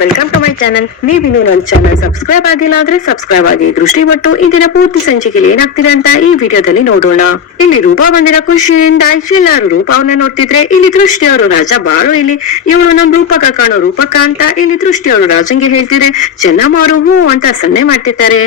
Welcome to my channel ನೀವಿನ್ನು ನನ್ನ channel subscribe ಆಗಿಲ್ಲ ಅಂದ್ರೆ ಸಬ್ಸ್ಕ್ರೈಬ್ ಆಗಿ. ದೃಷ್ಟಿ ಇ ದಿನ ಪೂರ್ತಿ ಸಂಚಿಕೆಯಲ್ಲಿ ಏನಾಗ್ತಿದೆ ಅಂತ ಈ ವಿಡಿಯೋದಲ್ಲಿ ನೋಡೋಣ. ಇಲ್ಲಿ ರೂಪಾ ಬಂದಿರೋ ಖುಷಿಯಿಂದ ಎಲ್ಲಾರು ರೂಪವನ್ನ ನೋಡ್ತಿದ್ರೆ. ಇಲ್ಲಿ ದೃಷ್ಟಿ ಅವರು ರಾಜ ಬಾಳು ಇಲ್ಲಿ. ಇವಳು ನಮ್ ರೂಪಕ ಕಾಣೋ ರೂಪಕ ಅಂತ ಇಲ್ಲಿ ದೃಷ್ಟಿ ಅವರು ರಾಜಂಗೆ ಹೇಳ್ತಿದ್ರೆ ಚೆನ್ನಮ್ಮ ಅವರು ಹೂ ಅಂತ ಸನ್ನೆ ಮಾಡ್ತಿದ್ದಾರೆ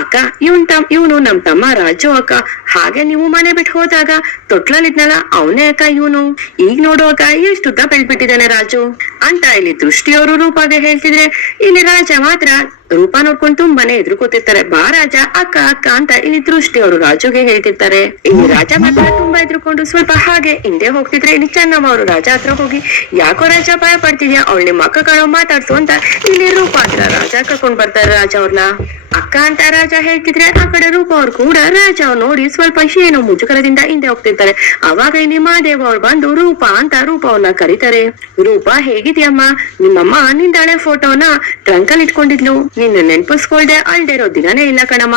ಅಕ್ಕ, ಇವನ್ ತಮ್, ಇವನು ನಮ್ ತಮ್ಮ ರಾಜು ಅಕ್ಕ. ಹಾಗೆ ನೀವು ಮನೆ ಬಿಟ್ಟು ಹೋದಾಗ ತೊಟ್ಲಲ್ಲಿದ್ನಲ್ಲ, ಅವನೇ ಅಕ್ಕ ಇವನು. ಈಗ ನೋಡುವಾಗ ಎಷ್ಟು ಉದ್ದ ಬೆಳ್ಬಿಟ್ಟಿದ್ದಾನೆ ರಾಜು. ಅಂತ ಇಲ್ಲಿ ದೃಷ್ಟಿಯವರು ರೂಪಾಗೆ ಹೇಳ್ತಿದ್ರೆ ಇಲ್ಲಿ ರಾಜ ಮಾತ್ರ ರೂಪ ನೋಡ್ಕೊಂಡು ತುಂಬಾನೇ ಎದುರುಕೋತಿರ್ತಾರೆ ಬಾ ರಾಜ ಅಕ್ಕ ಅಕ್ಕ ಅಂತ ಇಲ್ಲಿ ದೃಷ್ಟಿಯವರು ರಾಜುಗೆ ಹೇಳ್ತಿರ್ತಾರೆ. ಇಲ್ಲಿ ರಾಜ ಮಾತ್ರ ತುಂಬಾ ಎದುರುಕೊಂಡು ಸ್ವಲ್ಪ ಹಾಗೆ ಹಿಂದೆ ಹೋಗ್ತಿದ್ರೆ ಇಲ್ಲಿ ಚೆನ್ನಮ್ಮ ಅವರು ರಾಜ ಹತ್ರ ಹೋಗಿ ಯಾಕೋ ರಾಜ ಭಯ ಪಡ್ತಿದ್ಯಾ? ಅವಳ ನಿಮ್ಮ ಅಕ್ಕ ಕಾಣೋ ಮಾತಾಡ್ತು ಅಂತ ಇಲ್ಲಿ ರೂಪ ಅಂತ ರಾಜ ಕರ್ಕೊಂಡ್ ಬರ್ತಾರೆ ರಾಜ ಅವ್ರನ್ನ ಅಕ್ಕ ಅಂತ ರಾಜ ಹೇಳ್ತಿದ್ರೆ ಆ ಕಡೆ ರೂಪ ಅವ್ರು ಕೂಡ ರಾಜ ಅವ್ರು ನೋಡಿ ಸ್ವಲ್ಪ ಏನೋ ಮುಜುಗರದಿಂದ ಹಿಂದೆ ಹೋಗ್ತಿರ್ತಾರೆ. ಅವಾಗ ಇಲ್ಲಿ ಮಹಾದೇವ ಅವ್ರು ಬಂದು ರೂಪ ಅಂತ ರೂಪ ಅವ್ರನ್ನ ಕರೀತಾರೆ. ರೂಪ ಹೇಗಿದ್ಯಮ್ಮ ನಿಮ್ಮಮ್ಮ ನಿಂದ ಹಳೆ ಫೋಟೋನ ಟ್ರಂಕಲ್ ಇಟ್ಕೊಂಡಿದ್ಲು. ನಿನ್ನ ನೆನ್ಪಿಸ್ಕೊಳ್ದೆ ಅಲ್ದೇ ಇರೋ ದಿನನೇ ಇಲ್ಲ ಕಣಮ್ಮ.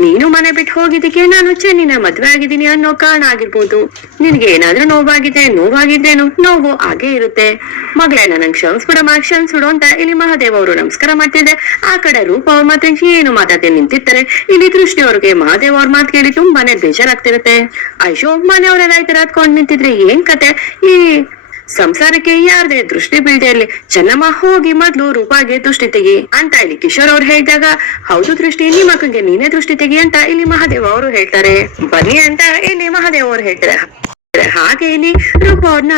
ನೀನು ಮನೆ ಬಿಟ್ಟು ಹೋಗಿದ್ದಕ್ಕೆ ನಾನು ಚೆನ್ನಿನ ಮದ್ವೆ ಆಗಿದ್ದೀನಿ ಅನ್ನೋ ಕಾರಣ ಆಗಿರ್ಬೋದು. ನಿನ್ಗೆ ಏನಾದ್ರೂ ನೋವಾಗಿದೆ, ನೋವಾಗಿದ್ರೇನು, ನೋವು ಹಾಗೆ ಇರುತ್ತೆ. ಮಗಳೇ, ನನಗೆ ಕ್ಷಮಿಸ್ಬಿಡಮ್ಮ ಕ್ಷಮಿಸ್ಬಿಡು ಅಂತ ಇಲ್ಲಿ ಮಹಾದೇವ್ ಅವರು ನಮಸ್ಕಾರ ಮಾಡ್ತಿದ್ದೆ. ಆ ಕಡೆ ರೂಪ ಅವ್ರ ಏನು ಮಾತಾಡ್ತೇನೆ ನಿಂತಿರ್ತಾರೆ. ಇಲ್ಲಿ ದೃಷ್ಟಿ ಅವ್ರಿಗೆ ಮಹಾದೇವ್ ಅವ್ರ ಮಾತು ಕೇಳಿ ತುಂಬಾನೇ ಬೇಜಾರಾಗ್ತಿರುತ್ತೆ. ಅಯ್ಯೋ, ಮನೆಯವರೆಲ್ಲ ಈ ತರ ಹತ್ಕೊಂಡ್ ನಿಂತಿದ್ರೆ ಏನ್ ಕತೆ? ಈ ಸಂಸಾರಕ್ಕೆ ಯಾರದೇ ದೃಷ್ಟಿ ಬೀಳದೆ ಇರ್ಲಿ ಚೆನ್ನಮ್ಮ ಹೋಗಿ ಮೊದ್ಲು ರೂಪಾಗೆ ದೃಷ್ಟಿ ತೆಗಿ ಅಂತ ಇಲ್ಲಿ ಕಿಶೋರ್ ಅವ್ರು ಹೇಳಿದಾಗ, ಹೌದು ದೃಷ್ಟಿ, ನಿಮ್ಮ ಮಕ್ಕಳಿಗೆ ನೀನೇ ದೃಷ್ಟಿ ತೆಗಿ ಅಂತ ಇಲ್ಲಿ ಮಹಾದೇವ ಅವರು ಹೇಳ್ತಾರೆ. ಬನ್ನಿ ಅಂತ ಇಲ್ಲಿ ಮಹಾದೇವ ಅವರು ಹೇಳ್ತಾರೆ. ಹಾಗೆ ಇಲ್ಲಿ ರೂಪ ಅವ್ರನ್ನ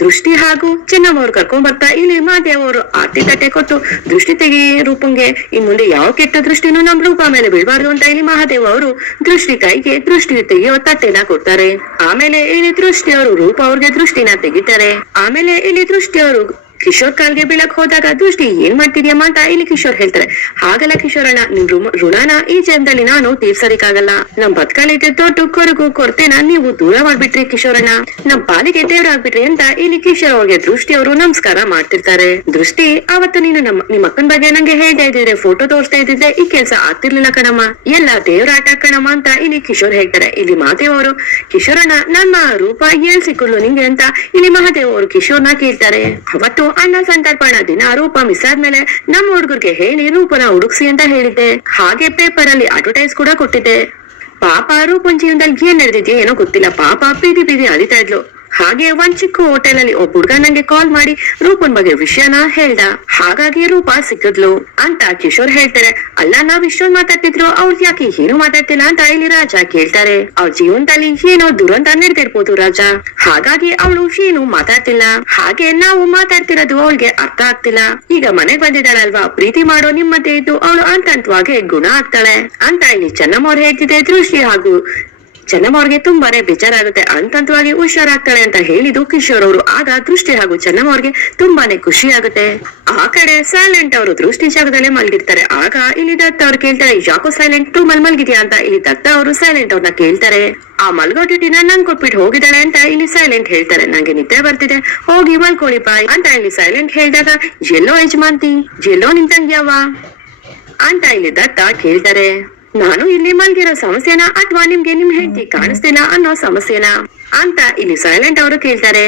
ದೃಷ್ಟಿ ಹಾಗೂ ಚೆನ್ನಮ್ಮವ್ರು ಕರ್ಕೊಂಡ್ ಬರ್ತಾ ಇಲ್ಲಿ ಮಾದೇವ್ ಅವರು ಆರ್ತಿ ತಟ್ಟೆ ಕೊಟ್ಟು ದೃಷ್ಟಿ ತೆಗಿ ರೂಪಂಗೆ ಇನ್ ಮುಂದೆ ಯಾವ ಕೆಟ್ಟ ದೃಷ್ಟಿನೂ ನಮ್ ರೂಪ ಮೇಲೆ ಬೀಳ್ಬಾರ್ದು ಅಂತ ಇಲ್ಲಿ ಮಹಾದೇವ್ ಅವರು ದೃಷ್ಟಿ ಕೈಗೆ ದೃಷ್ಟಿ ತೆಗೆಯೋ ತಟ್ಟೆನ ಕೊಡ್ತಾರೆ. ಆಮೇಲೆ ಇಲ್ಲಿ ದೃಷ್ಟಿ ಅವರು ರೂಪ ಅವ್ರಿಗೆ ದೃಷ್ಟಿನ ತೆಗಿತಾರೆ. ಆಮೇಲೆ ಇಲ್ಲಿ ದೃಷ್ಟಿ ಅವರು ಕಿಶೋರ್ ಕಾಲ್ಗೆ ಬೀಳಕ್ ಹೋದಾಗ ದೃಷ್ಟಿ ಏನ್ ಮಾಡ್ತಿದ್ಯಮ್ಮ ಅಂತ ಇಲ್ಲಿ ಕಿಶೋರ್ ಹೇಳ್ತಾರೆ. ಹಾಗಲ್ಲ ಕಿಶೋರಣ್ಣ ನಿಮ್ ಋಣಾನ ಈ ಜನ್ಮದಲ್ಲಿ ನಾನು ತೀರ್ಸಲಿಕ್ಕಾಗಲ್ಲ ನಮ್ ದೊಡ್ಡ ಕೊರಗು ಕೊರತೆನ, ನೀವು ದೂರ ಮಾಡ್ಬಿಟ್ರಿ ಕಿಶೋರಣ್ಣ ನಮ್ ಪಾಲಿಗೆ ದೇವ್ರಾಗ್ಬಿಟ್ರಿ ಅಂತ ಇಲ್ಲಿ ಕಿಶೋರ್ ಅವ್ರಿಗೆ ದೃಷ್ಟಿ ಅವರು ನಮಸ್ಕಾರ ಮಾಡ್ತಿರ್ತಾರೆ. ದೃಷ್ಟಿ ಅವತ್ತು ನೀನು ನಮ್ಮ ನಿಮ್ ಅಕ್ಕನ ಬಗ್ಗೆ ನಂಗೆ ಹೇಳ್ತಾ ಇದ್ರೆ ಫೋಟೋ ತೋರಿಸ್ತಾ ಇದ್ರೆ ಈ ಕೆಲ್ಸ ಆಗ್ತಿರ್ಲಿಲ್ಲ ಕಣಮ್ಮ. ಎಲ್ಲ ದೇವ್ರ ಆಟ ಕಣಮ್ಮ ಅಂತ ಇಲ್ಲಿ ಕಿಶೋರ್ ಹೇಳ್ತಾರೆ. ಇಲ್ಲಿ ಮಹಾದೇವ್ ಅವರು ಕಿಶೋರಣ್ಣ ನಮ್ಮ ರೂಪ ಎಲ್ ಸಿಕ್ಕಲು ನಿಂಗೆ? ಅಂತ ಇಲ್ಲಿ ಮಹಾದೇವ್ ಅವರು ಕಿಶೋರ್ನ ಕೇಳ್ತಾರೆ. ಅವತ್ತು ಅಣ್ಣ ಸಂತರ್ಪಣ ದಿನ ರೂಪ ಮಿಸ್ ಆದ್ಮೇಲೆ ನಮ್ಮ ಹುಡುಗರಿಗೆ ಹೇಳಿ ರೂಪನ ಹುಡುಕ್ಸಿ ಅಂತ ಹೇಳಿದ್ದೆ. ಹಾಗೆ ಪೇಪರ್ ಅಲ್ಲಿ ಅಡ್ವರ್ಟೈಸ್ ಕೂಡ ಕೊಟ್ಟಿದ್ದೆ. ಪಾಪ ರೂಪಂಜಿಯಿಂದ ಏನ್ ನಡೆದಿದ್ಯಾ ಏನೋ ಗೊತ್ತಿಲ್ಲ. ಪಾಪ ಬೀದಿ ಬೀದಿ ಅಲಿತಾ ಇದ್ಲು. ಹಾಗೆ ಒಂದ್ ಚಿಕ್ಕ ಹೋಟೆಲ್ ಅಲ್ಲಿ ಒಬ್ಬ ಹುಡ್ಗ ನಂಗೆ ಕಾಲ್ ಮಾಡಿ, ರೂಪನ್ ಬಗ್ಗೆ ವಿಷಯನ ಹೇಳ್ದ. ಹಾಗಾಗಿ ರೂಪ ಸಿಕ್ಕಿದ್ಲು. ಅಂತ ಕಿಶೋರ್ ಹೇಳ್ತಾರೆ. ಅಲ್ಲ, ನಾವ್ ಇಷ್ಟೊಂದ್ ಮಾತಾಡ್ತಿದ್ರು, ಅವ್ರ ಯಾಕೆ ಏನು ಮಾತಾಡ್ತಿಲ್ಲ ಅಂತ ಇಲ್ಲಿ ರಾಜ ಕೇಳ್ತಾರೆ. ಅವ್ರ ಜೀವನದಲ್ಲಿ ಏನೋ ದುರಂತ ನಡೆದಿರ್ಬೋದು ರಾಜ. ಹಾಗಾಗಿ ಅವಳು ಏನು ಮಾತಾಡ್ತಿಲ್ಲ. ಹಾಗೆ ನಾವು ಮಾತಾಡ್ತಿರೋದು ಅವಳಿಗೆ ಅರ್ಥ ಆಗ್ತಿಲ್ಲ. ಈಗ ಮನೆಗ್ ಬಂದಿದ್ದಾಳಲ್ವಾ? ಪ್ರೀತಿ ಮಾಡೋ ನಿಮ್ಮತ್ತೆ ಇದ್ದು, ಅವಳು ಅಂತಂತವಾಗಿ ಗುಣ ಆಗ್ತಾಳೆ. ಅಂತ ಇಲ್ಲಿ ಚೆನ್ನಮ್ಮ ಅವ್ರು ಹೇಳ್ತಿದ್ದೆ, ದೃಷ್ಟಿ ಹಾಗೂ ಚೆನ್ನಮ್ಮ ಅವ್ರಿಗೆ ತುಂಬಾನೇ ಬೇಜಾರಾಗುತ್ತೆ. ಅಂತಂತವಾಗಿ ಹುಷಾರಾಗ್ತಾಳೆ ಅಂತ ಹೇಳಿದು ಕಿಶೋರ್ ಅವರು ಆಗ ದೃಷ್ಟಿ ಹಾಗೂ ಚೆನ್ನಮ್ಮ ಅವ್ರಿಗೆ ತುಂಬಾನೇ ಖುಷಿ ಆಗುತ್ತೆ ಆ ಕಡೆ ಸೈಲೆಂಟ್ ಅವರು ದೃಷ್ಟಿ ಜಾಗದಲ್ಲೇ ಮಲ್ಗಿರ್ತಾರೆ. ಆಗ ಇಲ್ಲಿ ದತ್ತ ಅವ್ರು ಕೇಳ್ತಾರೆ, ಯಾಕೋ ಸೈಲೆಂಟ್ ಟು ಮಲ್ ಮಲ್ಗಿದ್ಯಾ ಅಂತ ಇಲ್ಲಿ ದತ್ತ ಅವರು ಸೈಲೆಂಟ್ ಅವ್ರನ್ನ ಕೇಳ್ತಾರೆ. ಆ ಮಲ್ಗೋ ಡ್ಯೂಟಿನ ನಂಗ್ ಕೊಟ್ಬಿಟ್ಟು ಹೋಗಿದ್ದಾಳೆ ಅಂತ ಇಲ್ಲಿ ಸೈಲೆಂಟ್ ಹೇಳ್ತಾರೆ. ನಂಗೆ ನಿದ್ದೆ ಬರ್ತಿದೆ. ಹೋಗಿ ಮಲ್ಕೊಳ್ಳಿ ಬಾಯ್ ಅಂತ ಇಲ್ಲಿ ಸೈಲೆಂಟ್ ಹೇಳಿದಾಗ, ಎಲ್ಲೋ ಯಜಮಾಂತಿ ಎಲ್ಲೋ ನಿಂತಂಗ್ಯಾವ ಅಂತ ಇಲ್ಲಿ ದತ್ತ ಕೇಳ್ತಾರೆ. ನಾನು ಇಲ್ಲಿ ಮಲ್ಗಿರೋ ಸಮಸ್ಯೆನಾ ಅಥವಾ ನಿಮ್ಗೆ ನಿಮ್ ಹೆಂಡತಿ ಕಾಣಿಸ್ತಿಲ್ಲ ಅನ್ನೋ ಸಮಸ್ಯೆನಾ? ಅಂತ ಇಲ್ಲಿ ಸೈಲೆಂಟ್ ಅವರು ಕೇಳ್ತಾರೆ.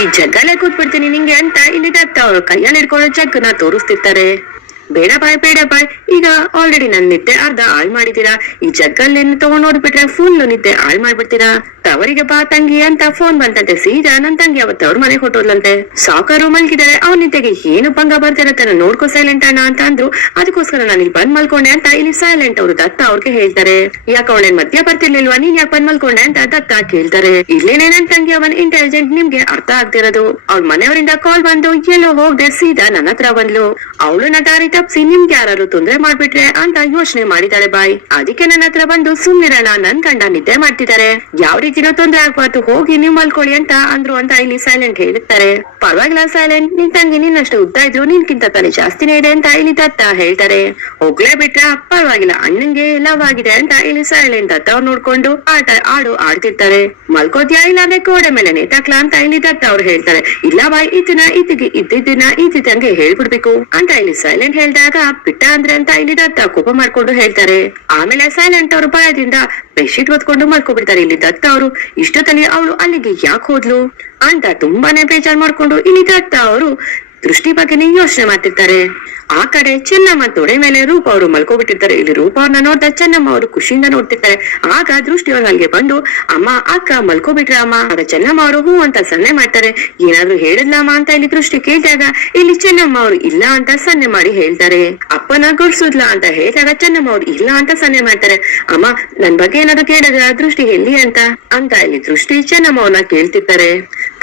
ಈ ಜಗ್ಗಲ್ಲೇ ಕೂತ್ಬಿಡ್ತೀನಿ ನಿಂಗೆ ಅಂತ ಇಲ್ಲಿ ದತ್ತ ಅವರು ಕೈಯಲ್ಲಿ ಹಿಡ್ಕೊಳ್ಳೋ ಜಗ್ಗನ್ನ ತೋರಿಸ್ತಿರ್ತಾರೆ. ಬೇಡ ಬಾಯ್ ಬೇಡ ಬಾಯ್. ಈಗ ಆಲ್ರೆಡಿ ನನ್ ನಿದ್ದೆ ಅರ್ಧ ಹಾಳ್ ಮಾಡಿದೀರಾ ಈ ಜಗ್ಗಲ್ಲೇನು ತಗೊಂಡ್ ನೋಡ್ಬಿಟ್ರೆ ಫುಲ್ ನಿದ್ದೆ ಹಾಳ್ ಮಾಡ್ಬಿಡ್ತೀರಾ? ತವರಿಗೆ ಬಾ ತಂಗಿ ಅಂತ ಫೋನ್ ಬಂತಂತೆ. ಸೀದಾ ನನ್ ತಂಗಿ ಅವತ್ತು ಅವ್ರ ಮನೆ ಹೊಟ್ಟೋದ್ಲಂತೆ ಸಾಕಾರು ಮಲ್ಗಿದಾರೆ ಅವ್ನ ನಿದ್ದೆಗೆ ಏನು ಭಂಗ ಬರ್ತಿರತ್ತೆ ನೋಡ್ಕೋ ಸೈಲೆಂಟ್ ಅಣ್ಣ ಅಂತ ಅಂದ್ರು. ಅದಕ್ಕೋಸ್ಕರ ನಾನು ಇಲ್ಲಿ ಬಂದ್ ಮಲ್ಕೊಂಡೆ ಅಂತ ಇಲ್ಲಿ ಸೈಲೆಂಟ್ ಅವರು ದತ್ತ ಅವ್ರಿಗೆ ಹೇಳ್ತಾರೆ. ಯಾಕ ಅವಳೇನ್ ಮಧ್ಯ ಬರ್ತಿರ್ಲಿಲ್ವಾ? ನೀನ್ ಯಾಕೆ ಬಂದ್ ಮಲ್ಕೊಂಡೆ ಅಂತ ದತ್ತ ಕೇಳ್ತಾರೆ. ಇಲ್ಲೇನೆ ನನ್ ತಂಗಿ ಅವನ್ ಇಂಟೆಲಿಜೆಂಟ್ ನಿಮ್ಗೆ ಅರ್ಥ ಆಗ್ತಿರೋದು. ಅವ್ಳ ಮನೆಯವರಿಂದ ಕಾಲ್ ಬಂದು ಎಲ್ಲೋ ಹೋಗ್ದೆ ಸೀದಾ ನನ್ನ ಹತ್ರ ಬಂದ್ಲು. ಅವಳು ದಾರಿ ತಪ್ಸಿ ನಿಮ್ಗೆ ಯಾರು ತೊಂದ್ರೆ ಮಾಡ್ಬಿಟ್ರೆ ಅಂತ ಯೋಚನೆ ಮಾಡಿದಾಳೆ ಬಾಯ್. ಅದಕ್ಕೆ ನನ್ನ ಹತ್ರ ಬಂದು ಸುಮ್ನಿರಣ, ನನ್ ಗಂಡ ನಿದ್ದೆ ಮಾಡ್ತಿದ್ದಾರೆ ಯಾವ ರೀತಿನೂ ತೊಂದ್ರೆ ಆಗ್ಬಾರ್ದು, ಹೋಗಿ ನೀವ್ ಮಲ್ಕೊಳ್ಳಿ ಅಂತ ಅಂದ್ರು ಅಂತ ಇಲ್ಲಿ ಸೈಲೆಂಟ್ ಹೇಳುತ್ತಾರೆ. ಪರವಾಗಿಲ್ಲ ಸೈಲೆಂಟ್, ನಿನ್ ತಂಗಿ ನಿನ್ನಷ್ಟು ಉದ್ದ ಇದ್ರು, ನಿನ್ಕಿಂತ ತಲೆ ಜಾಸ್ತಿನೇ ಇದೆ ಅಂತ ಇಲ್ಲಿ ದತ್ತ ಹೇಳ್ತಾರೆ. ಹೋಗ್ಲೇ ಬಿಟ್ರೆ, ಪರವಾಗಿಲ್ಲ, ಅಣ್ಣಂಗೆ ಲವ್ ಆಗಿದೆ ಅಂತ ಇಲ್ಲಿ ಸೈಲೆಂಟ್ ದತ್ತ ಅವ್ರು ನೋಡ್ಕೊಂಡು ಆಟ, ಆಡು, ಆಡ್ತಿರ್ತಾರೆ. ಮಲ್ಕೋತಿಯಾ ಇಲ್ಲ ಅಂದ್ರೆ ಕೋಡೆ ಮೇಲೆ ನೇತಾಕ್ಲಾ ಅಂತ ಇಲ್ಲಿ ದತ್ತ ಅವ್ರು ಹೇಳ್ತಾರೆ. ಇಲ್ಲ ಬಾಯ್ ಇದನ್ನ ಇದಿಗೆ ಇದ್ದಿದ್ದನ್ನ ಇದ್ದಿದ್ದಂಗೆ ಹೇಳ್ಬಿಡ್ಬೇಕು ಅಂತ ಇಲ್ಲಿ ಸೈಲೆಂಟ್ ಹೇಳಿದಾಗ ಪಿಟ್ಟ ಅಂದ್ರೆ ಅಂತ ಇಲ್ಲಿ ದತ್ತ ಕೋಪ ಮಾಡ್ಕೊಂಡು ಹೇಳ್ತಾರೆ. ಆಮೇಲೆ ಸೈಲೆಂಟ್ ಅವರು ಭಯದಿಂದ ಬೆಡ್ಶೀಟ್ ಹೊತ್ಕೊಂಡು ಮಲ್ಕೊಬಿಡ್ತಾರೆ. ಇಲ್ಲಿ ದತ್ತ ಅವರು, ಇಷ್ಟೊತ್ತಲ್ಲಿ ಅವಳು ಅಲ್ಲಿಗೆ ಯಾಕೆ ಹೋದ್ಲು? ಅಂತ ತುಂಬಾನೇ ಬೇಜಾರ್ ಮಾಡ್ಕೊಂಡು ಇಲ್ಲಿ ದತ್ತ ಅವರು ದೃಷ್ಟಿ ಬಗ್ಗೆನೇ ಯೋಚನೆ ಮಾಡ್ತಿರ್ತಾರೆ. ಆ ಕಡೆ ಚೆನ್ನಮ್ಮ ತೊಡೆ ಮೇಲೆ ರೂಪ ಅವರು ಮಲ್ಕೋಬಿಟ್ಟಿರ್ತಾರೆ. ಇಲ್ಲಿ ರೂಪ ಅವ್ರನ್ನ ನೋಡ್ತಾ ಚೆನ್ನಮ್ಮ ಅವರು ಖುಷಿಯಿಂದ ನೋಡ್ತಿರ್ತಾರೆ. ಆಗ ದೃಷ್ಟಿ ಅವ್ರ ಹಂಗೆ ಬಂದು, ಅಮ್ಮ, ಅಕ್ಕ, ಮಲ್ಕೋಬಿಟ್ರ ಅಮ್ಮ. ಆಗ ಚೆನ್ನಮ್ಮ ಅವರು ಹೂ ಅಂತ ಸನ್ನೆ ಮಾಡ್ತಾರೆ. ಏನಾದ್ರು ಹೇಳಿದ್ಲಮ್ಮ ಅಂತ ಇಲ್ಲಿ ದೃಷ್ಟಿ ಕೇಳಿದಾಗ, ಇಲ್ಲಿ ಚೆನ್ನಮ್ಮ ಅವರು ಇಲ್ಲ ಅಂತ ಸನ್ನೆ ಮಾಡಿ ಹೇಳ್ತಾರೆ. ಅಪ್ಪನ ಗುಡ್ಸುದ್ಲಾ ಅಂತ ಹೇಳಿದಾಗ ಚೆನ್ನಮ್ಮ ಅವ್ರು ಇಲ್ಲ ಅಂತ ಸನ್ನೆ ಮಾಡ್ತಾರೆ. ಅಮ್ಮ, ನನ್ ಬಗ್ಗೆ ಏನಾದ್ರು ಕೇಳಿದ್ರ ದೃಷ್ಟಿ ಎಲ್ಲಿ ಅಂತ? ಅಂತ ಇಲ್ಲಿ ದೃಷ್ಟಿ ಚೆನ್ನಮ್ಮ ಅವ್ರನ್ನ ಕೇಳ್ತಿರ್ತಾರೆ.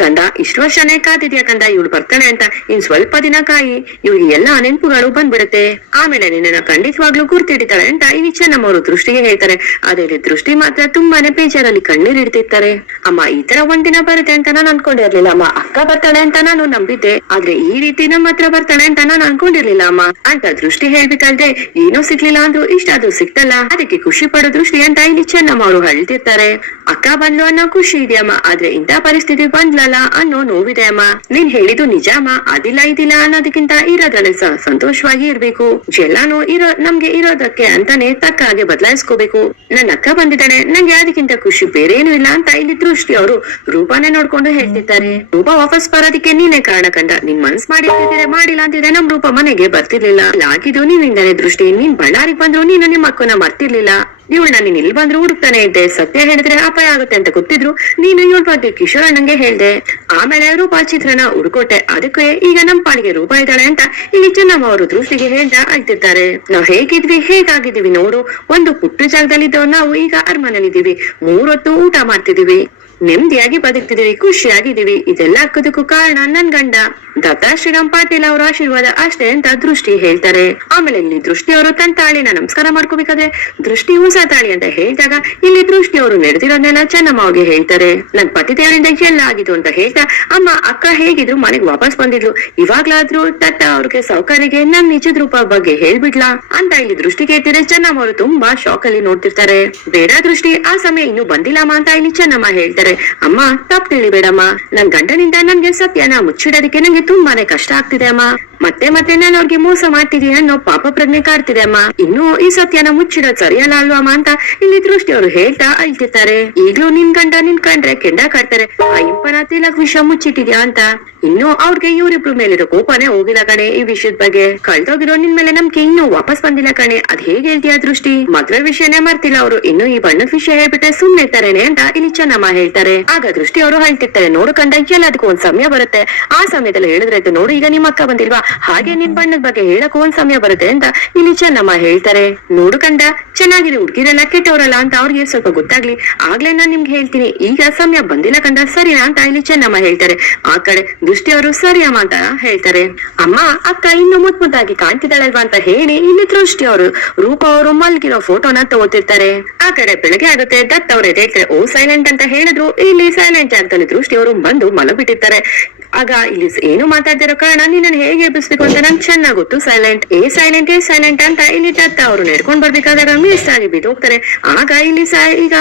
ಕಂದ, ಇಷ್ಟು ವರ್ಷನೇ ಕಾದಿದ್ಯಾ ಕಂದ, ಇವಳು ಬರ್ತಾಳೆ ಅಂತ. ಇನ್ ಸ್ವಲ್ಪ ದಿನ ಕಾಯಿ ಇವ್ರಿಗೆ ಎಲ್ಲಾ ನೆನಪುಗಳು ಬಂದ್ಬಿಡುತ್ತೆ. ಆಮೇಲೆ ನಿನ್ನ ಖಂಡಿತವಾಗ್ಲೂ ಗುರ್ತಿಡಿತಾಳೆ ಅಂತ ಈ ಚೆನ್ನಮ್ಮ ನಮ್ಮವರು ದೃಷ್ಟಿಗೆ ಹೇಳ್ತಾರೆ. ಅದೇ ದೃಷ್ಟಿ ಮಾತ್ರ ತುಂಬಾನೇ ಬೇಜಾರಲ್ಲಿ ಕಣ್ಣೀರ್ ಇಡ್ತಿರ್ತಾರೆ. ಅಮ್ಮ, ಈ ತರ ಒಂದಿನ ಬರುತ್ತೆ ಅಂತ ನಾನು ಅನ್ಕೊಂಡಿರ್ಲಿಲ್ಲ ಅಮ್ಮ, ಅಕ್ಕ ಬರ್ತಾಳೆ ಅಂತ ನಾನು ನಂಬಿದ್ದೆ. ಆದ್ರೆ ಈ ರೀತಿ ನಮ್ಮ ಹತ್ರ ಬರ್ತಾಳೆ ಅಂತ ನಾನು ಅನ್ಕೊಂಡಿರ್ಲಿಲ್ಲ, ಅಮ್ಮ. ಅಂತ ದೃಷ್ಟಿ ಹೇಳ್ಬೇಕಾದ್ರೆ ಏನೋ ಸಿಗ್ಲಿಲ್ಲ ಅಂದ್ರು ಇಷ್ಟ ಅದು ಸಿಕ್ತಲ್ಲ ಅದಕ್ಕೆ ಖುಷಿ ಪಡೋ ದೃಷ್ಟಿ ಅಂತ ಇಲ್ಲಿ ಚೆನ್ನಮ್ಮ ಅವರು ಹೇಳ್ತಿರ್ತಾರೆ. ಅಕ್ಕ ಬಂದ್ಲು ಅನ್ನೋ ಖುಷಿ ಇದೆಯಮ್ಮ. ಆದ್ರೆ ಇಂತ ಪರಿಸ್ಥಿತಿ ಬಂದ್ಲಲ್ಲ. ಅನ್ನೋ ನೋವಿದೆ ಅಮ್ಮ. ನೀನ್ ಹೇಳಿದ್ದು ನಿಜ ಅಮ್ಮ. ಅದಿಲ್ಲ, ಇದಿಲ್ಲ ಅನ್ನೋದಕ್ಕಿಂತ ಇರೋದ್ರಲ್ಲಿ ಸಂತೋಷವಾಗಿ ಇರ್ಬೇಕು. ಎಲ್ಲಾನು ಇರೋ ನಮ್ಗೆ ಇರೋದಕ್ಕೆ ಅಂತಾನೆ ತಕ್ಕ ಹಾಗೆ ಬದಲಾಯಿಸ್ಕೋಬೇಕು. ನನ್ನ ಅಕ್ಕ ಬಂದಿದ್ದಾಳೆ. ನಂಗೆ ಅದಕ್ಕಿಂತ ಖುಷಿ ಬೇರೆ ಏನು ಇಲ್ಲ ಅಂತ ಇಲ್ಲಿ ದೃಷ್ಟಿ ಅವರು ರೂಪಾನೇ ನೋಡ್ಕೊಂಡು ಹೇಳ್ತಿದ್ದಾರೆ. ರೂಪ ವಾಪಸ್ ಬರೋದಕ್ಕೆ ನೀನೇ ಕಾರಣ ಕಂಡ. ನಿನ್ ಮನ್ಸ್ ಮಾಡಿರ್ತಿದ್ರೆ ಮಾಡಿಲ್ಲ ಅಂತಿದ್ರೆ ನಮ್ ರೂಪ ಮನೆಗೆ ಬರ್ತಿರ್ಲಿಲ್ಲ. ಆಗಿದ್ದು ನೀವಿಂದಾನೆ ದೃಷ್ಟಿ. ನೀನ್ ಬಳ್ಳಾರಿಗೆ ಬಂದ್ರು ನೀನು ನಿಮ್ಮ ಅಕ್ಕನ ಮರ್ತಿರ್ಲಿಲ್ಲ. ಇವಳು ನಾನು ಇಲ್ಲಿ ಬಂದ್ರೆ ಹುಡುಕ್ತಾನೆ ಇದ್ದೆ ಸತ್ಯ ಹೇಳಿದ್ರೆ ಅಪಾಯ ಆಗುತ್ತೆ ಅಂತ ಗೊತ್ತಿದ್ರು. ನೀನು ಇವಳ ಬಗ್ಗೆ ಕಿಶೋರ್ ಅಣ್ಣಂಗೆ ಹೇಳ್ದೆ. ಆಮೇಲೆ ರೂಪಾ ಚಿತ್ರನ ಹುಡುಕೋಟೆ ಅದಕ್ಕೆ ಈಗ ನಮ್ ಪಾಲಿಗೆ ರೂಪ ಇದ್ದಾಳೆ ಅಂತ ಇಲ್ಲಿ ಚೆನ್ನಮ್ಮ ಅವರು ದೃಷ್ಟಿಗೆ ಹೇಳ್ತಾ ಆಯ್ತಿರ್ತಾರೆ ನಾವ್ ಹೇಗಿದ್ವಿ, ಹೇಗಾಗಿದ್ದೀವಿ ನೋಡು. ಒಂದು ಪುಟ್ಟ ಜಾಗದಲ್ಲಿದ್ದವ್ ನಾವು ಈಗ ಅರಮನೆಲಿದ್ದೀವಿ ಮೂರೊತ್ತು ಊಟ ಮಾಡ್ತಿದೀವಿ ನೆಮ್ಮದಿಯಾಗಿ ಬದುಕ್ತಿದೀವಿ ಖುಷಿಯಾಗಿದ್ದೀವಿ. ಇದೆಲ್ಲ ಹಾಕೋದಕ್ಕೂ ಕಾರಣ ನನ್ ಗಂಡ. ದತ್ತಾ ಶ್ರೀರಾಮ್ ಪಾಟೀಲ್ ಅವರ ಆಶೀರ್ವಾದ ಅಷ್ಟೇ ಅಂತ ದೃಷ್ಟಿ ಹೇಳ್ತಾರೆ. ಆಮೇಲೆ ಇಲ್ಲಿ ದೃಷ್ಟಿ ಅವರು ತನ್ನ ತಾಳಿನ ನಮಸ್ಕಾರ ಮಾಡ್ಕೋಬೇಕಾದ್ರೆ, ದೃಷ್ಟಿ ಹೊಸ ತಾಳಿ ಅಂತ ಹೇಳಿದಾಗ ಇಲ್ಲಿ ದೃಷ್ಟಿ ಅವರು ನಡೆದಿರೋದನ್ನೆಲ್ಲ ಚೆನ್ನಮ್ಮ ಹೇಳ್ತಾರೆ. ನನ್ ಪತಿ ದೇವರಿಂದ ಎಲ್ಲ ಆಗಿದ್ದು ಅಂತ ಹೇಳ್ತಾ ಅಮ್ಮ, ಅಕ್ಕ ಹೇಗಿದ್ರು ಮನೆಗ್ ವಾಪಸ್ ಬಂದಿದ್ಲು. ಇವಾಗ್ಲಾದ್ರೂ ತತ್ತ ಅವ್ರಿಗೆ ಸೌಕರ್ಯಗೆ ನನ್ ನಿಜದ ರೂಪ ಬಗ್ಗೆ ಹೇಳ್ಬಿಡ್ಲಾ ಅಂತ ಇಲ್ಲಿ ದೃಷ್ಟಿ ಕೇಳ್ತಿದ್ರೆ ಚೆನ್ನಮ್ಮ ಅವರು ತುಂಬಾ ಶಾಕ್ ಅಲ್ಲಿ ನೋಡ್ತಿರ್ತಾರೆ. ಬೇಡ ದೃಷ್ಟಿ, ಆ ಸಮಯ ಇನ್ನು ಬಂದಿಲ್ಲಮ್ಮ ಅಂತ ಇಲ್ಲಿ ಚೆನ್ನಮ್ಮ ಹೇಳ್ತಾರೆ. ಅಮ್ಮ ತಪ್ಪು ತಿಳಿಬೇಡಮ್ಮ ನನ್ ಗಂಡನಿಂದ ನನ್ಗೆ ಸತ್ಯನ ಮುಚ್ಚಿಡೋದಕ್ಕೆ ನಂಗೆ ತುಂಬಾನೇ ಕಷ್ಟ ಆಗ್ತಿದೆ ಅಮ್ಮ. ಮತ್ತೆ ಮತ್ತೆ ನಾನು ಅವ್ರಿಗೆ ಮೋಸ ಮಾಡ್ತಿದೀನಿ ಅನ್ನೋ ಪಾಪ ಪ್ರಜ್ಞೆ ಕಾಡ್ತಿದೆ ಅಮ್ಮ. ಇನ್ನು ಈ ಸತ್ಯನ ಮುಚ್ಚಿಡ ಸರಿಯಲ್ಲ ಅಲ್ವಾ ಅಮ್ಮ ಅಂತ ಇಲ್ಲಿ ದೃಷ್ಟಿ ಅವ್ರು ಹೇಳ್ತಾ ಅಳ್ತಿರ್ತಾರೆ. ಈಗ್ಲೂ ನಿನ್ ಗಂಡ ನಿನ್ ಕಂಡ್ರೆ ಕೆಂಡ ಕಾಡ್ತಾರೆ. ಆ ಇಂಪನ ತಿಲಕ್ ವಿಷ ಮುಚ್ಚಿಟ್ಟಿದ್ಯಾ ಅಂತ. ಇನ್ನು ಅವ್ರಿಗೆ ಇವ್ರಿಬ್ರು ಮೇಲಿರೋ ಕೋಪನೇ ಹೋಗಿಲ್ಲ ಕಣೆ ಈ ವಿಷಯದ ಬಗ್ಗೆ. ಕಳ್ದೋಗಿರೋ ನಿನ್ ಮೇಲೆ ನಮ್ಗೆ ಇನ್ನು ವಾಪಸ್ ಬಂದಿಲ್ಲ ಕಣೆ. ಅದ್ ಹೇಗೆ ಹೇಳ್ತೀಯ ದೃಷ್ಟಿ? ಮದ್ವೆ ವಿಷಯನೇ ಮರ್ತಿಲ್ಲ ಅವರು. ಇನ್ನು ಈ ಬಣ್ಣದ ವಿಷಯ ಹೇಳ್ಬಿಟ್ರೆ ಸುಮ್ನೆ ಇರ್ತಾರೇನೆ ಅಂತ ಇಲ್ಲಿ ಚೆನ್ನಮ್ಮ ಹೇಳ್ತಾರೆ. ಆಗ ದೃಷ್ಟಿ ಅವರು ಹೇಳ್ತಿರ್ತಾರೆ ನೋಡು ಕಂಡ ಎಲ್ಲದಕ್ಕೂ ಒಂದ್ ಸಮಯ ಬರುತ್ತೆ. ಆ ಸಮಯದಲ್ಲಿ ಹೇಳಿದ್ರೆ ನೋಡು, ಈಗ ನಿಮ್ಮ ಅಕ್ಕ ಬಂದಿಲ್ವಾ? ಹಾಗೆ ನಿನ್ ಬಣ್ಣದ ಬಗ್ಗೆ ಹೇಳಕ್ ಒಂದ್ ಸಮಯ ಬರುತ್ತೆ ಅಂತ ಇಲ್ಲಿ ಚೆನ್ನಮ್ಮ ಹೇಳ್ತಾರೆ. ನೋಡು ಕಂಡ, ಚೆನ್ನಾಗಿರಿ ಹುಡುಗಿರೆಲ್ಲ ಕೆಟ್ಟವರಲ್ಲ ಅಂತ ಅವ್ರಿಗೆ ಸ್ವಲ್ಪ ಗೊತ್ತಾಗ್ಲಿ. ಆಗ್ಲೇ ನಾನ್ ನಿಮ್ಗೆ ಹೇಳ್ತೀನಿ. ಈಗ ಸಮಯ ಬಂದಿಲ್ಲ ಕಂಡ, ಸರಿನಾ ಅಂತ ಇಲ್ಲಿ ಚೆನ್ನಮ್ಮ ಹೇಳ್ತಾರೆ. ಆ ಕಡೆ ದೃಷ್ಟಿ ಅವರು ಸರಿ ಅಮ್ಮ ಅಂತ ಹೇಳ್ತಾರೆ. ಅಮ್ಮ, ಅಕ್ಕ ಇನ್ನು ಮುದ್ ಮುದ್ದಾಗಿ ಕಾಣ್ತಿದ್ದಾಳಲ್ವಾ ಅಂತ ಹೇಳಿ ಇಲ್ಲಿ ದೃಷ್ಟಿ ಅವರು ರೂಪ ಅವರು ಮಲ್ಗಿರೋ ಫೋಟೋನ ತಗೋತಿರ್ತಾರೆ. ಆ ಕಡೆ ಬೆಳಗ್ಗೆ ಆಗುತ್ತೆ ದತ್ ಹೇಳ್ತಾರೆ, ಓ ಸೈಲೆಂಟ್ ಅಂತ ಹೇಳಿದ್ರು. ಇಲ್ಲಿ ಸೈಲೆಂಟ್ ಜಾಗದಲ್ಲಿ ದೃಷ್ಟಿ ಅವರು ಬಂದು ಮಲಗ್ಬಿಟ್ಟಿರ್ತಾರೆ. ಆಗ ಇಲ್ಲಿ ಏನು ಮಾತಾಡ್ತಿರೋ ಕಾರಣ ನಿನ್ನ ಹೇಗೆ ಎಬ್ಬಿಸ್ಬೇಕು ಅಂತ ನಂಗೆ ಚೆನ್ನಾಗ್ ಗೊತ್ತು. ಸೈಲೆಂಟ್ ಏ ಸೈಲೆಂಟ್ ಏ ಸೈಲೆಂಟ್ ಅಂತ ಇಲ್ಲಿ ತತ್ತ ಅವರು ನಡ್ಕೊಂಡ್ ಬರ್ಬೇಕಾದಾಗ ಮಿಸ್ ಆಗಿ ಬಿದ್ದೋಗ್ತಾರೆ. ಆಗ ಇಲ್ಲಿ ಈಗ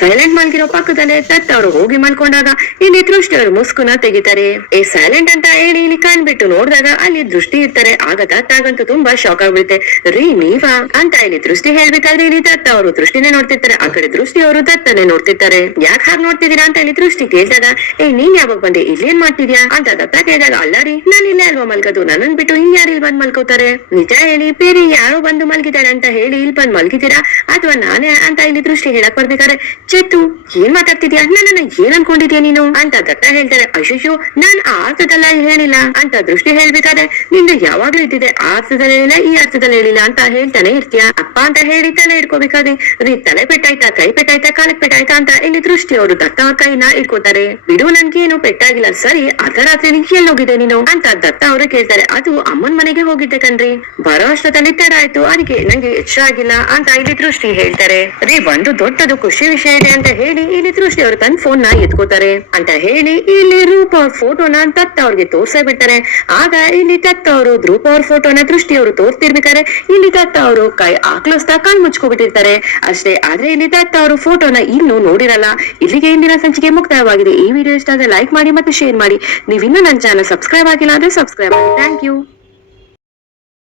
ಸೈಲೆಂಟ್ ಮಲ್ಗಿರೋ ಪಕ್ಕದಲ್ಲೇ ತತ್ತ ಅವರು ಹೋಗಿ ಮಲ್ಕೊಂಡಾಗ ಇಲ್ಲಿ ದೃಷ್ಟಿ ಅವರು ಮುಸ್ಕುನ ತೆಗಿತಾರೆ. ಏ ಸೈಲೆಂಟ್ ಅಂತ ಹೇಳಿ ಇಲ್ಲಿ ಕಾಣ್ಬಿಟ್ಟು ನೋಡಿದಾಗ ಅಲ್ಲಿ ದೃಷ್ಟಿ ಇರ್ತಾರೆ. ಆಗ ತತ್ತಾಗಂತೂ ತುಂಬಾ ಶಾಕ್ ಆಗ್ಬಿಡುತ್ತೆ. ರೀ, ನೀವಾ? ಅಂತ ಇಲ್ಲಿ ದೃಷ್ಟಿ ಹೇಳ್ಬೇಕಾದ್ರೆ ಇಲ್ಲಿ ತತ್ತ ಅವರು ದೃಷ್ಟಿನೇ ನೋಡ್ತಿರ್ತಾರೆ. ಆ ಕಡೆ ದೃಷ್ಟಿ ಅವರು ದತ್ತನೆ ನೋಡ್ತಿರ್ತಾರೆ. ಯಾಕೆ ಹಾಗೆ ನೋಡ್ತಿದ್ದೀರಾ ಅಂತ ಇಲ್ಲಿ ದೃಷ್ಟಿ ಕೇಳ್ದಾಗ, ಏ, ನೀನ್ ಯಾವಾಗ ಬಂದೆ? ಇಲ್ಲಿ ಏನ್ ಮಾಡ್ತಿದ್ಯಾ? ಅಂತ ದತ್ತ ಕೇಳಿದಾಗ, ಅಲ್ಲಾರಿ, ನಾನು ಇಲ್ಲೇ ಅಲ್ವಾ ಮಲ್ಕೋದು ನನ್ನನ್ ಬಿಟ್ಟು ಇನ್ಯಾರು ಇಲ್ಲಿ ಬಂದ್ ಮಲ್ಕೋತಾರೆ? ನಿಜ ಹೇಳಿ ಬೇರೆ ಯಾರೋ ಬಂದು ಮಲ್ಗಿದ್ದಾರೆ ಅಂತ ಹೇಳಿ ಇಲ್ಲಿ ಬಂದ್ ಮಲ್ಗಿದ್ದೀರಾ? ಅಥವಾ ನಾನೇ ಅಂತ ಇಲ್ಲಿ ದೃಷ್ಟಿ ಹೇಳಕ್ ಬರ್ಬೇಕಾರೆ ಚೆತ್ತು ಏನ್ ಮಾತಾಡ್ತಿದ್ಯಾ? ನನ್ನ ಏನ್ ಅನ್ಕೊಂಡಿದ್ಯಾ ನೀನು? ಅಂತ ದತ್ತ ಹೇಳ್ತಾರೆ ಅಶುಶು ನಾನ್ ಆ ಅರ್ಥದಲ್ಲ ಹೇಳಿಲ್ಲ ಅಂತ ದೃಷ್ಟಿ ಹೇಳ್ಬೇಕಾದ್ರೆ, ನಿಂದು ಯಾವಾಗ್ಲೂ ಇದ್ದಿದೆ ಆ ಅರ್ಥದಲ್ಲಿ ಹೇಳಿಲ್ಲ ಈ ಅರ್ಥದಲ್ಲಿ ಹೇಳಿಲ್ಲ ಅಂತ ಹೇಳ್ತಾನೆ ಇರ್ತೀಯ? ಅಪ್ಪ ಅಂತ ಹೇಳಿ ತಲೆ ಇಟ್ಕೋಬೇಕಾದ್ರೆ, ರೀ, ತಲೆ ಪೆಟ್ಟಾಯ್ತಾ, ಕೈ ಪೆಟ್ಟಾಯ್ತಾ, ಕಾಲಕ್ ಪೆಟ್ಟಾಯ್ತಾ ಅಂತ ಇಲ್ಲಿ ದೃಷ್ಟಿ ಅವರು ದತ್ತ ಕೈನ ಇಟ್ಕೋತಾರೆ. ಬಿಡು ಏನು ಪೆಟ್ಟಾಗಿಲ್ಲ. ಸರಿ ಅರ್ಧರಾತ್ರಿ ಎಲ್ಲಿ ಹೋಗಿದೆ ನೀನು? ಅಂತ ದತ್ತ ಅವರು ಕೇಳ್ತಾರೆ. ಅದು ಅಮ್ಮನ್ ಮನೆಗೆ ಹೋಗಿದ್ದೆ ಕಣ್ರಿ. ಬರೋ ಅಷ್ಟೊತ್ತಲ್ಲಿ ತಡ ಆಯ್ತು. ಅದಕ್ಕೆ ನಂಗೆ ಇಷ್ಟ ಆಗಿಲ್ಲ ಅಂತ ಇಲ್ಲಿ ದೃಷ್ಟಿ ಹೇಳ್ತಾರೆ. ರೀ, ಒಂದು ದೊಡ್ಡದು ಖುಷಿ ವಿಷಯ ಇದೆ ಅಂತ ಹೇಳಿ ಇಲ್ಲಿ ದೃಷ್ಟಿ ಅವರು ತನ್ನ ಫೋನ್ನ ಎತ್ಕೋತಾರೆ. ಅಂತ ಹೇಳಿ ಇಲ್ಲಿ ರೂಪ ಫೋಟೋನ ತತ್ತ ಅವ್ರಿಗೆ ತೋರ್ಸೇ ಬಿಡ್ತಾರೆ. ಆಗ ಇಲ್ಲಿ ತತ್ತ ಅವರು, ರೂಪ ಅವ್ರ ಫೋಟೋನ ದೃಷ್ಟಿ ಅವರು ತೋರ್ತಿರ್ಬೇಕಾರೆ ಇಲ್ಲಿ ತತ್ತ ಅವರು ಕೈ ಆಕ್ಲೋಸ್ತಾ ಕಣ್ ಮುಚ್ಕೊಬಿಟ್ಟಿರ್ತಾರೆ. ಅಷ್ಟೇ ಆದ್ರೆ ಇಲ್ಲಿ ತತ್ತ ಅವರು ಫೋಟೋನ ಇನ್ನೂ ನೋಡಿರಲ್ಲ. ಇಲ್ಲಿಗೆ ಇಂದಿನ ಸಂಚಿಕೆ ಮುಕ್ತಾಯವಾಗಿದೆ. ಈ ವಿಡಿಯೋ ಇಷ್ಟ ಆದ್ರೆ ಲೈಕ್ ಮಾಡಿ ಮತ್ತೆ ಶೇರ್ ಮಾಡಿ. ನೀವಿನ್ನೂ ನನ್ನ ಚಾನಲ್ ಸಬ್ಸ್ಕ್ರೈಬ್ ಆಗಿಲ್ಲ ಅಂದ್ರೆ ಸಬ್ಸ್ಕ್ರೈಬ್ ಮಾಡಿ. Thank you